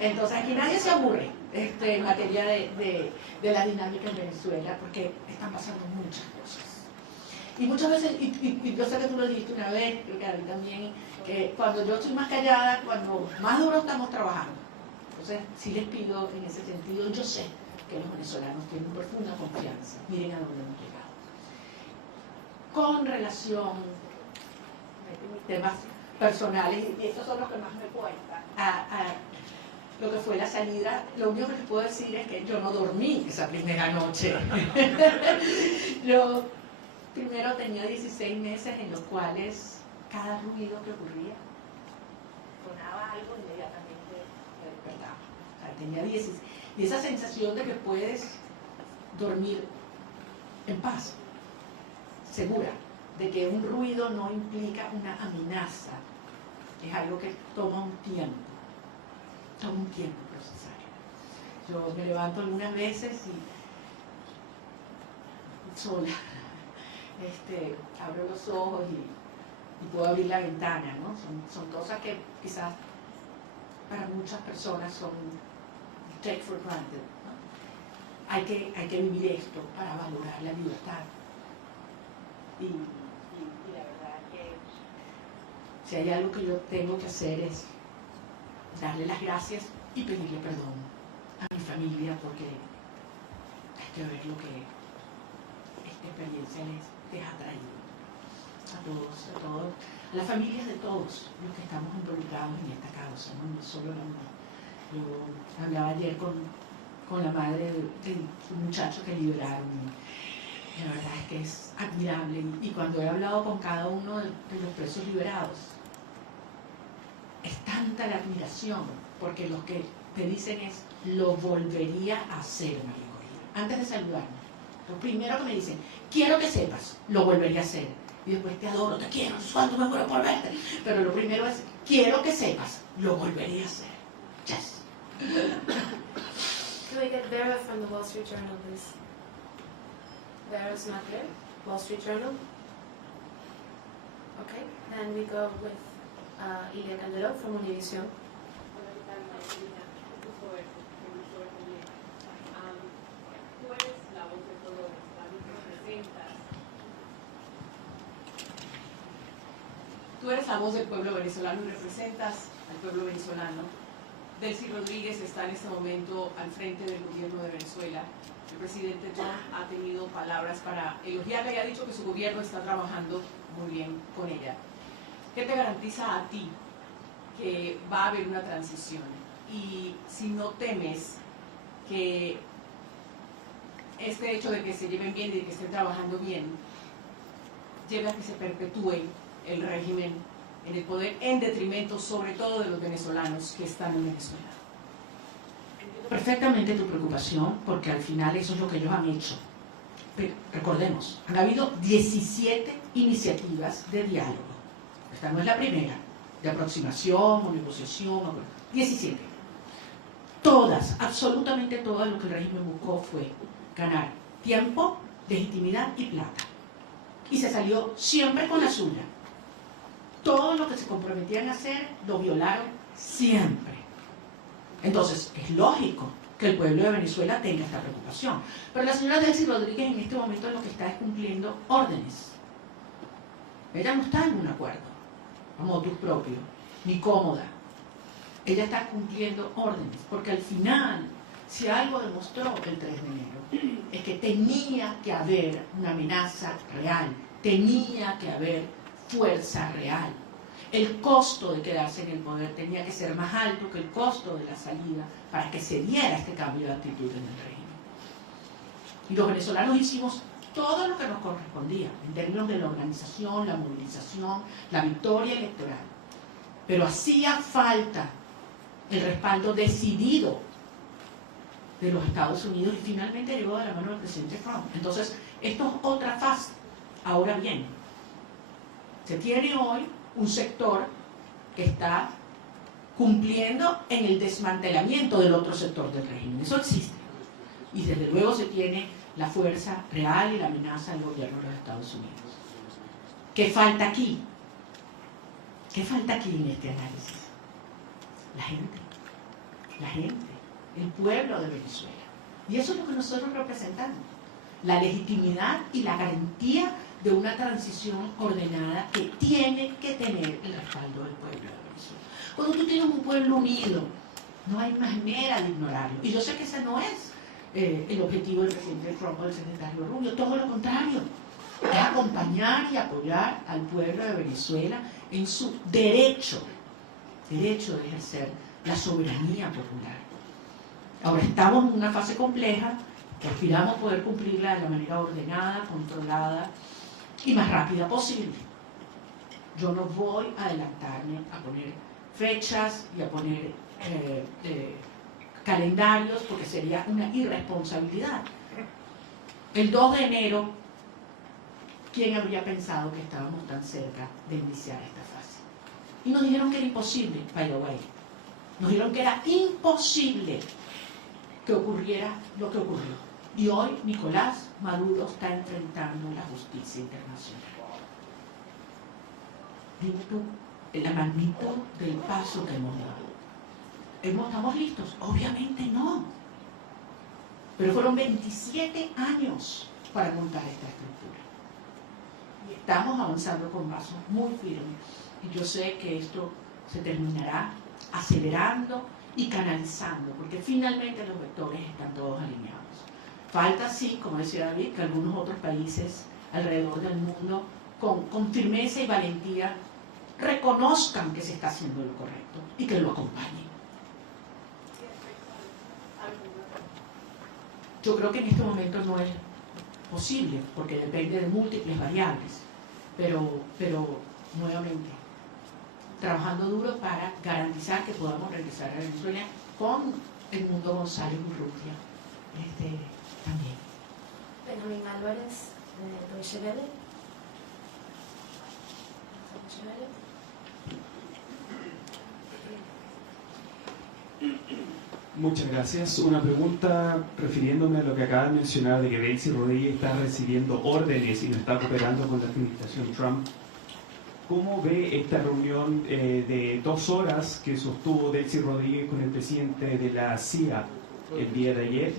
Entonces aquí nadie se aburre en materia de la dinámica en Venezuela, porque están pasando muchas cosas. Y muchas veces, y yo sé que tú lo dijiste una vez, creo que a mí también, que cuando yo estoy más callada, cuando más duro estamos trabajando. Entonces sí les pido en ese sentido, yo sé que los venezolanos tienen profunda confianza. Miren a dónde hemos llegado. Con relación a mis temas personales, y estos son los que más me cuentan, a lo que fue la salida, lo único que les puedo decir es que yo no dormí esa primera noche. Yo primero tenía 16 meses en los cuales cada ruido que ocurría, sonaba algo, inmediatamente me despertaba. O sea, tenía 16. Y esa sensación de que puedes dormir en paz, segura, de que un ruido no implica una amenaza, es algo que toma un tiempo procesar. Yo me levanto algunas veces y sola, abro los ojos y puedo abrir la ventana, ¿no? Son cosas que quizás para muchas personas son take for granted, ¿no? Hay que vivir esto para valorar la libertad. Y la verdad que si hay algo que yo tengo que hacer es darle las gracias y pedirle perdón a mi familia, porque hay que ver lo que esta experiencia les ha traído a las familias de todos los que estamos involucrados en esta causa, no solo la mía. Yo hablaba ayer con la madre de un muchacho que liberaron. Y la verdad es que es admirable. Y cuando he hablado con cada uno de los presos liberados, es tanta la admiración, porque lo que te dicen es, lo volvería a hacer, María Corina. Antes de saludarme, lo primero que me dicen, quiero que sepas, lo volvería a hacer. Y después, te adoro, te quiero, cuánto me muero por verte. Pero lo primero es, quiero que sepas, lo volvería a hacer. Yes. Can we get Vera from the Wall Street Journal, please? Vera's not there. Wall Street Journal. Okay, then we go with Ilia Calderón from Univision. Tú eres la voz del pueblo venezolano y representas al pueblo venezolano. Delcy Rodríguez está en este momento al frente del gobierno de Venezuela. El presidente Trump ha tenido palabras para elogiarla y ha dicho que su gobierno está trabajando muy bien con ella. ¿Qué te garantiza a ti que va a haber una transición? Y si no temes que este hecho de que se lleven bien y de que estén trabajando bien lleve a que se perpetúe el régimen en el poder en detrimento sobre todo de los venezolanos que están en Venezuela. Entiendo perfectamente tu preocupación porque al final eso es lo que ellos han hecho. Pero recordemos, han habido 17 iniciativas de diálogo. Esta no es la primera, de aproximación o negociación, 17. Todas, absolutamente todas, lo que el régimen buscó fue ganar tiempo, legitimidad y plata. Y se salió siempre con la suya. Todo lo que se comprometían a hacer lo violaron siempre. Entonces, es lógico que el pueblo de Venezuela tenga esta preocupación. Pero la señora Delcy Rodríguez en este momento lo que está es cumpliendo órdenes. Ella no está en un acuerdo, a motus propio, ni cómoda. Ella está cumpliendo órdenes, porque al final, si algo demostró el 3 de enero, es que tenía que haber una amenaza real, tenía que haber fuerza real. El costo de quedarse en el poder tenía que ser más alto que el costo de la salida para que se diera este cambio de actitud en el régimen. Y los venezolanos hicimos todo lo que nos correspondía en términos de la organización, la movilización, la victoria electoral. Pero hacía falta el respaldo decidido de los Estados Unidos y finalmente llegó de la mano del presidente Trump. Entonces, esto es otra fase. Ahora bien, se tiene hoy un sector que está cumpliendo en el desmantelamiento del otro sector del régimen. Eso existe. Y desde luego se tiene la fuerza real y la amenaza del gobierno de los Estados Unidos. ¿Qué falta aquí? ¿Qué falta aquí en este análisis? La gente, el pueblo de Venezuela. Y eso es lo que nosotros representamos. La legitimidad y la garantía de una transición ordenada que tiene que tener el respaldo del pueblo de Venezuela. Cuando tú tienes un pueblo unido, no hay manera de ignorarlo. Y yo sé que ese no es el objetivo del presidente Trump o del secretario Rubio, todo lo contrario. Es acompañar y apoyar al pueblo de Venezuela en su derecho de ejercer la soberanía popular. Ahora estamos en una fase compleja que aspiramos poder cumplirla de la manera ordenada, controlada y más rápida posible. Yo no voy a adelantarme a poner fechas y a poner calendarios porque sería una irresponsabilidad. El 2 de enero, ¿quién habría pensado que estábamos tan cerca de iniciar esta fase? Y nos dijeron que era imposible, by the way. Nos dijeron que era imposible que ocurriera lo que ocurrió. Y hoy Nicolás Maduro está enfrentando la justicia internacional. Dime tú la magnitud del paso que hemos dado. ¿Estamos listos? Obviamente no. Pero fueron 27 años para montar esta estructura. Y estamos avanzando con pasos muy firmes. Y yo sé que esto se terminará acelerando y canalizando, porque finalmente los vectores están todos alineados. Falta, sí, como decía David, que algunos otros países alrededor del mundo con firmeza y valentía reconozcan que se está haciendo lo correcto y que lo acompañen. Yo creo que en este momento no es posible, porque depende de múltiples variables, pero nuevamente, trabajando duro para garantizar que podamos regresar a Venezuela con el mundo González Urrutia también. Benjamín Álvarez, de Deutsche Welle. Muchas gracias. Una pregunta refiriéndome a lo que acaba de mencionar de que Delcy Rodríguez está recibiendo órdenes y no está cooperando con la administración Trump. ¿cómo ve esta reunión de 2 horas que sostuvo Delcy Rodríguez con el presidente de la CIA el día de ayer?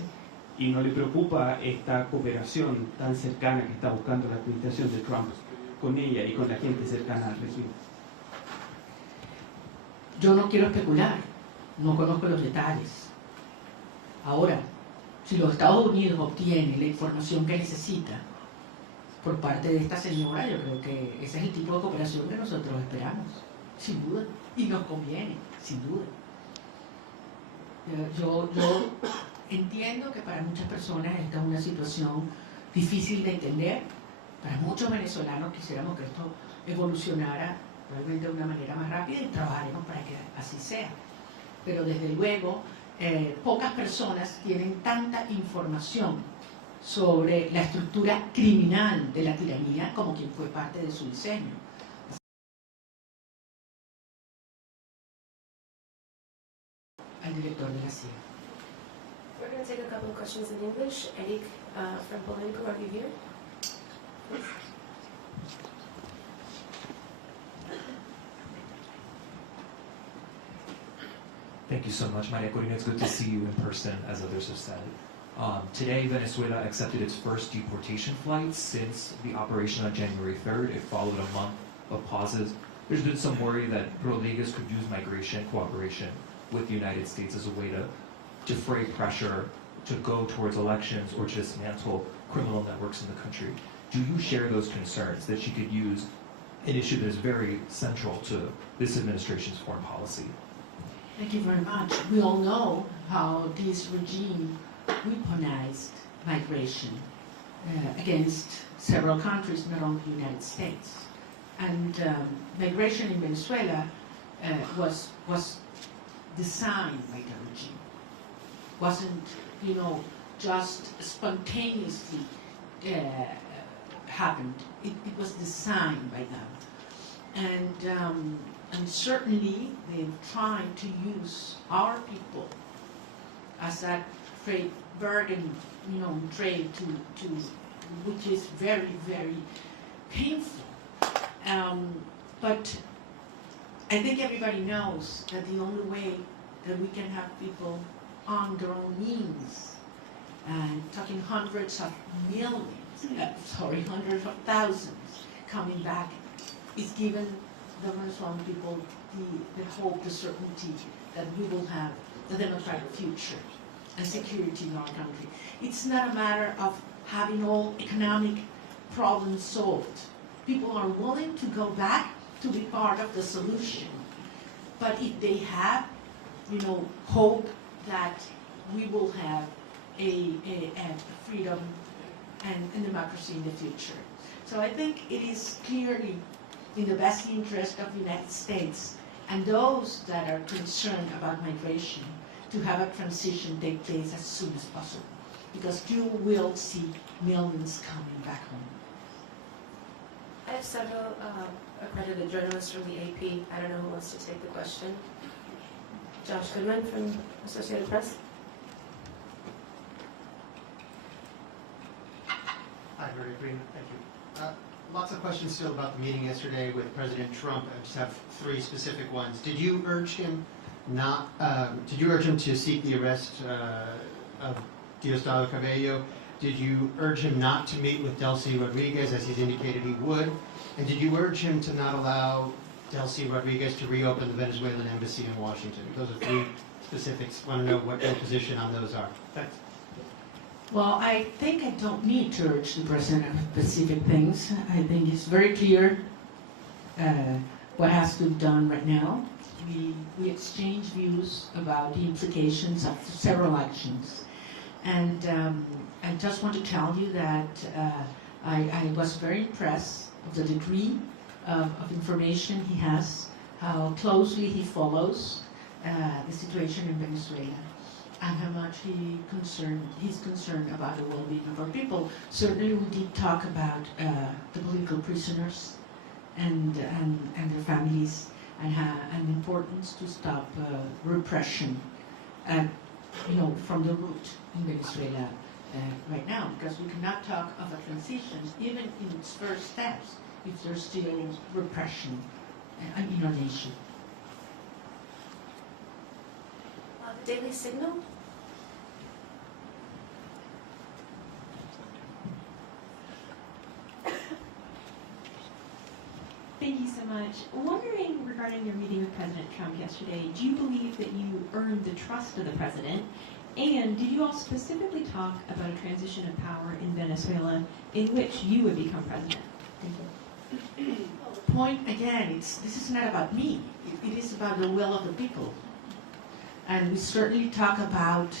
¿Y no le preocupa esta cooperación tan cercana que está buscando la administración de Trump con ella y con la gente cercana al régimen? Yo no quiero especular, no conozco los detalles. Ahora, si los Estados Unidos obtienen la información que necesita por parte de esta señora, yo creo que ese es el tipo de cooperación que nosotros esperamos, sin duda, y nos conviene, sin duda. Yo entiendo que para muchas personas esta es una situación difícil de entender. Para muchos venezolanos quisiéramos que esto evolucionara realmente de una manera más rápida y trabajaremos para que así sea. Pero desde luego, pocas personas tienen tanta información sobre la estructura criminal de la tiranía como quien fue parte de su diseño. Al director de la CIA. We're going to take a couple of questions in English. Eric from Politico, are you here? Please. Thank you so much, María Corina. It's good to see you in person, as others have said. Today, Venezuela accepted its first deportation flight since the operation on January 3rd. It followed a month of pauses. There's been some worry that Rodriguez could use migration cooperation with the United States as a way to defray pressure to go towards elections or to dismantle criminal networks in the country. Do you share those concerns that she could use an issue that is very central to this administration's foreign policy? Thank you very much. We all know how this regime weaponized migration against several countries, not only the United States. And migration in Venezuela was designed by the regime. Wasn't, just spontaneously happened. It was designed by them. And certainly they've tried to use our people as that trade bargain, trade to which is very, very painful. But I think everybody knows that the only way that we can have people on their own means, and talking hundreds of millions, hundreds of thousands coming back, is given the Venezuelan people the hope, the certainty that we will have a democratic future and security in our country. It's not a matter of having all economic problems solved. People are willing to go back to be part of the solution. But if they have, hope that we will have a freedom and democracy in the future. So I think it is clearly in the best interest of the United States and those that are concerned about migration to have a transition take place as soon as possible, because you will see millions coming back home. I have several accredited journalists from the AP. I don't know who wants to take the question. Josh Goodman from Associated Press. Hi, very green. Thank you. Lots of questions still about the meeting yesterday with President Trump. I just have 3 specific ones. Did you urge him to seek the arrest of Diosdado Cabello? Did you urge him not to meet with Delcy Rodriguez, as he's indicated he would? And did you urge him to not allow Delcy Rodriguez to reopen the Venezuelan embassy in Washington? Those are 3 specifics. I want to know what your position on those are. Thanks. Well, I think I don't need to urge the President of specific things. I think it's very clear what has to be done right now. We exchange views about the implications of several actions. And I just want to tell you that I was very impressed of the degree of information he has, how closely he follows the situation in Venezuela, and how much he's concerned about the well-being of our people. Certainly we did talk about the political prisoners and their families, and the importance to stop repression from the root in Venezuela right now, because we cannot talk of a transition, even in its first steps, if there's still repression in our nation. The Daily Signal. Thank you so much. Wondering regarding your meeting with President Trump yesterday, do you believe that you earned the trust of the president? And did you all specifically talk about a transition of power in Venezuela in which you would become president? Thank you. Point again, this is not about me. It is about the will of the people. And we certainly talk about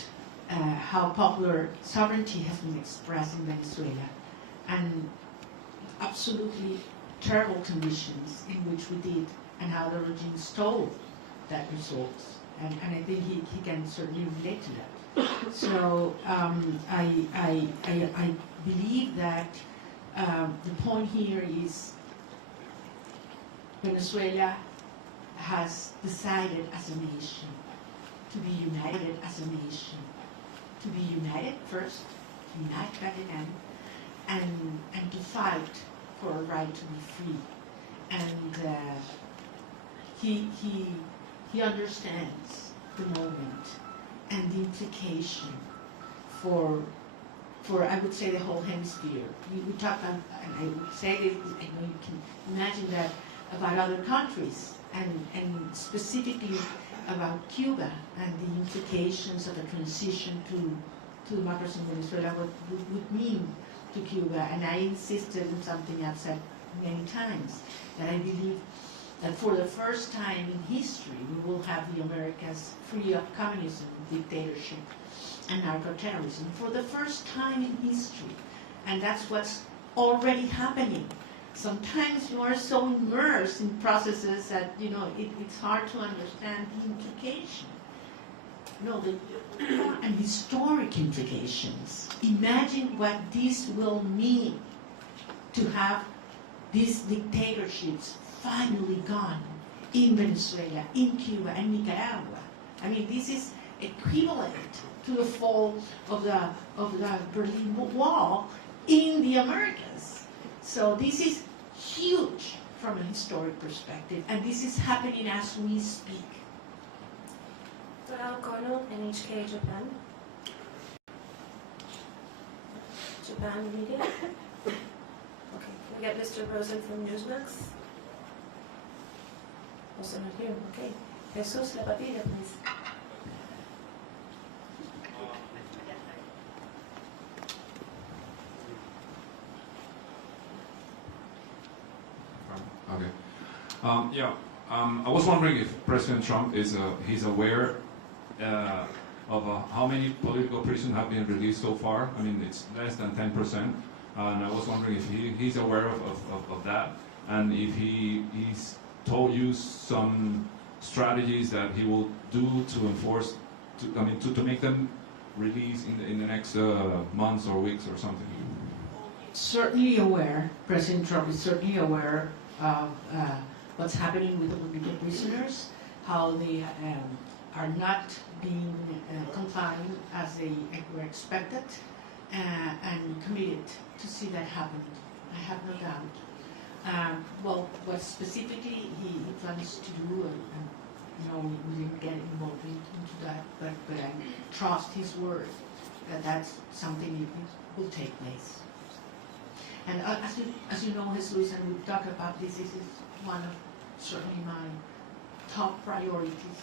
how popular sovereignty has been expressed in Venezuela, and absolutely terrible conditions in which we did, and how the regime stole that result. And I think he can certainly relate to that. So I believe that the point here is Venezuela has decided as a nation to be united as a nation, to be united first, unite back again, and to fight for a right to be free. And he understands the moment and the implication for I would say the whole hemisphere. We talk about, and I would say this, I know you can imagine that about other countries, and specifically about Cuba and the implications of the transition to democracy in Venezuela, what would mean to Cuba. And I insisted on something I've said many times, that I believe that for the first time in history, we will have the Americas free of communism, dictatorship, and narco-terrorism, for the first time in history. And that's what's already happening. Sometimes you are so immersed in processes that, it's hard to understand the implication. And historic implications. Imagine what this will mean to have these dictatorships finally gone in Venezuela, in Cuba, and Nicaragua. I mean, this is equivalent to the fall of the Berlin Wall in the Americas. So this is huge from a historic perspective, and this is happening as we speak. Kono, NHK Japan. Japan media. Okay, can we get Mr. Rosen from Newsmax? Also not here, okay. Jesus La Papilla, please. Okay. I was wondering if President Trump he's aware of how many political prisoners have been released so far. I mean, it's less than 10%, and I was wondering if he's aware of that, and if he's told you some strategies that he will do to enforce, to make them release in the next months or weeks or something. Certainly aware. President Trump is certainly aware of what's happening with the political prisoners, how they are not being confined as they were expected, and committed to see that happen. I have no doubt. Well, what specifically he plans to do, and we didn't get involved into that, but I trust his word that that's something that will take place. And as you know, Jesus, and we've talked about this, this is one of certainly my top priorities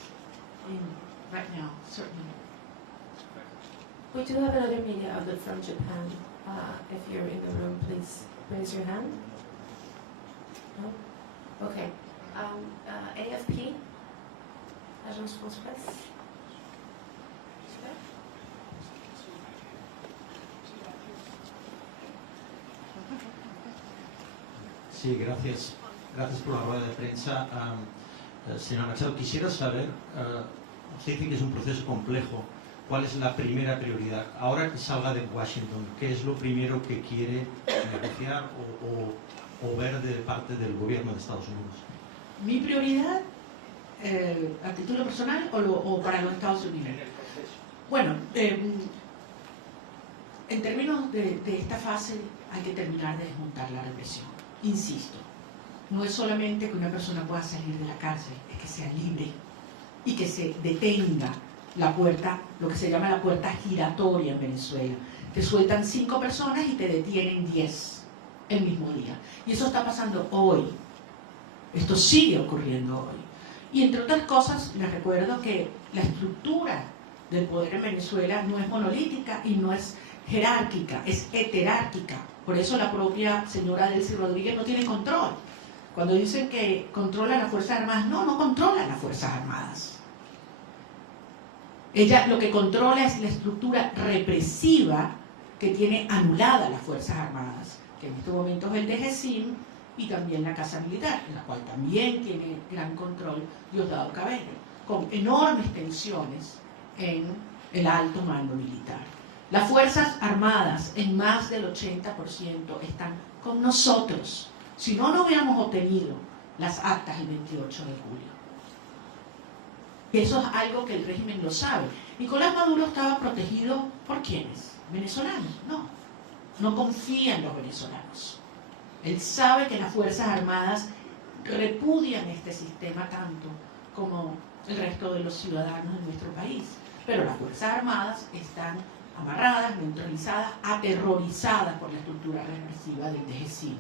right now, certainly. We do have another media outlet from Japan. If you're in the room, please raise your hand. No? Okay. AFP, Agence France Presse. Sí, gracias. Gracias por la rueda de prensa. Señora Machado, quisiera saber, usted dice que es un proceso complejo. ¿Cuál es la primera prioridad? Ahora que salga de Washington, ¿qué es lo primero que quiere negociar o ver de parte del gobierno de Estados Unidos? Mi prioridad, a título personal o para los Estados Unidos. Bueno, en términos de esta fase hay que terminar de desmontar la represión. insisto, no es solamente que una persona pueda salir de la cárcel, es que sea libre y que se detenga la puerta, lo que se llama la puerta giratoria en Venezuela. Te sueltan 5 personas y te detienen 10 el mismo día. Y eso está pasando hoy. Esto sigue ocurriendo hoy. Y entre otras cosas, les recuerdo que la estructura del poder en Venezuela no es monolítica y no es jerárquica, es heterárquica. Por eso la propia señora Delcy Rodríguez no tiene control. Cuando dicen que controla las Fuerzas Armadas, no controla las Fuerzas Armadas. Ella lo que controla es la estructura represiva que tiene anulada las Fuerzas Armadas, que en este momento es el DGCIM y también la Casa Militar, en la cual también tiene gran control Diosdado Cabello, con enormes tensiones en el alto mando militar. Las Fuerzas Armadas, en más del 80%, están con nosotros. Si no, no hubiéramos obtenido las actas el 28 de julio. Eso es algo que el régimen lo sabe. Nicolás Maduro estaba protegido ¿por quiénes? ¿Venezolanos? No confía en los venezolanos. Él sabe que las Fuerzas Armadas repudian este sistema tanto como el resto de los ciudadanos de nuestro país. Pero las Fuerzas Armadas están amarradas, neutralizadas, aterrorizadas por la estructura represiva del DGCIM.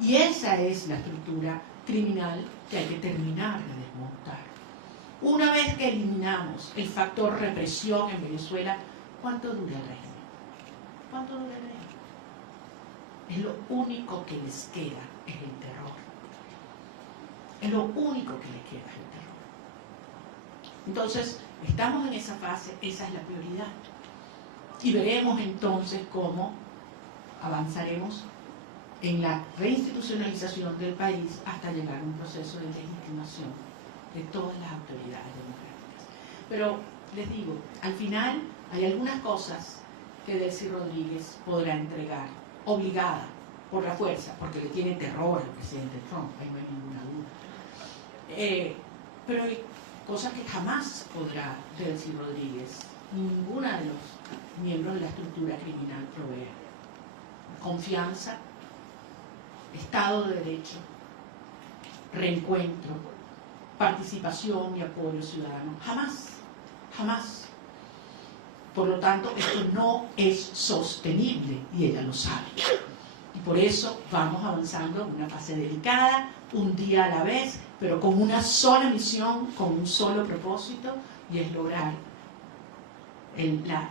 Y esa es la estructura criminal que hay que terminar de desmontar. Una vez que eliminamos el factor represión en Venezuela, ¿cuánto dura el régimen? ¿Cuánto dura el régimen? Es lo único que les queda, es el terror. Es lo único que les queda, es el terror. Entonces, estamos en esa fase, esa es la prioridad. Y veremos entonces cómo avanzaremos en la reinstitucionalización del país hasta llegar a un proceso de legitimación de todas las autoridades democráticas. Pero les digo, al final hay algunas cosas que Delcy Rodríguez podrá entregar, obligada por la fuerza, porque le tiene terror al presidente Trump, ahí no hay ninguna duda. Pero hay cosas que jamás podrá Delcy Rodríguez, ninguna de los miembros de la estructura criminal proveer. Confianza, Estado de Derecho, reencuentro, participación y apoyo ciudadano. Jamás, jamás. Por lo tanto, esto no es sostenible y ella lo sabe. Y por eso vamos avanzando en una fase delicada, un día a la vez, pero con una sola misión, con un solo propósito, y es lograr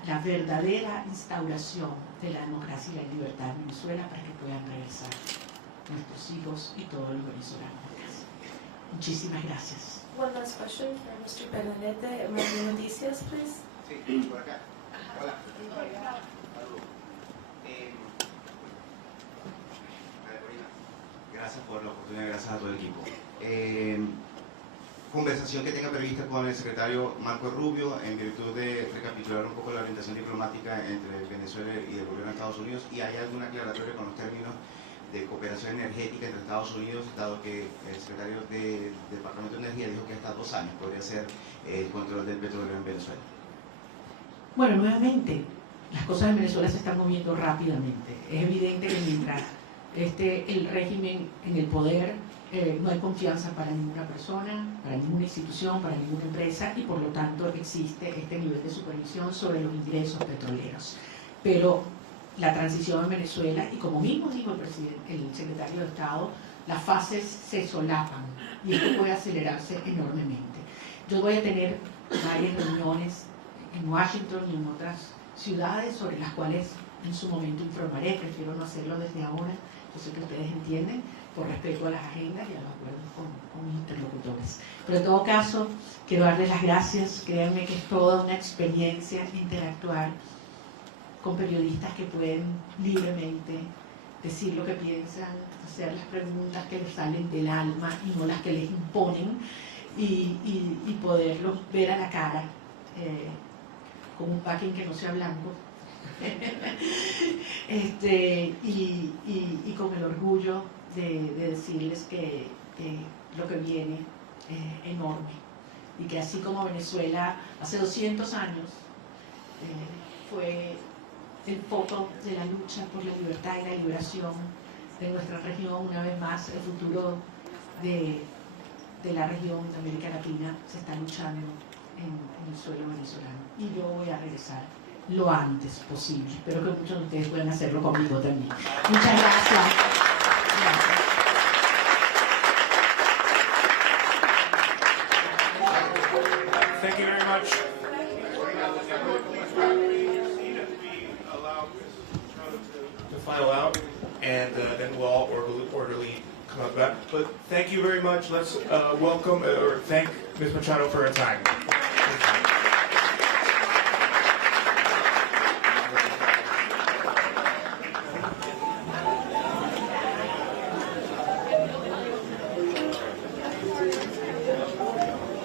la verdadera instauración de la democracia y la libertad en Venezuela para que puedan regresar nuestros hijos y todos los venezolanos a casa. Muchísimas gracias. One last question for Mr. Benavente. María Noticias, please. Sí, por acá. Hola. María Corina, gracias por la oportunidad, gracias a todo el equipo. Conversación que tenga prevista con el secretario Marco Rubio en virtud de recapitular un poco la orientación diplomática entre Venezuela y el gobierno de Estados Unidos, y hay alguna aclaratoria con los términos de cooperación energética entre Estados Unidos, dado que el secretario del Departamento de Energía dijo que hasta 2 años podría ser el control del petróleo en Venezuela. Bueno, nuevamente, las cosas en Venezuela se están moviendo rápidamente. Es evidente que mientras esté el régimen en el poder, no hay confianza para ninguna persona, para ninguna institución, para ninguna empresa, y por lo tanto existe este nivel de supervisión sobre los ingresos petroleros. Pero la transición en Venezuela, y como mismo dijo el secretario de Estado, las fases se solapan y esto puede acelerarse enormemente. Yo voy a tener varias reuniones en Washington y en otras ciudades sobre las cuales en su momento informaré. Prefiero no hacerlo desde ahora, yo sé que ustedes entienden, por respeto a las agendas y a los acuerdos con mis interlocutores. Pero en todo caso, quiero darles las gracias. Créanme que es toda una experiencia interactuar con periodistas que pueden libremente decir lo que piensan, hacer las preguntas que les salen del alma y no las que les imponen, y poderlos ver a la cara con un backing que no sea blanco y con el orgullo de decirles que lo que viene es enorme, y que así como Venezuela hace 200 años fue el foco de la lucha por la libertad y la liberación de nuestra región. Una vez más, el futuro de la región de América Latina se está luchando en el suelo venezolano. Y yo voy a regresar lo antes posible. Espero que muchos de ustedes puedan hacerlo conmigo también. Muchas gracias. Gracias. Thank you very much. To file out, and then we'll all orderly come up back. But thank you very much. Let's welcome or thank Ms. Machado for her time.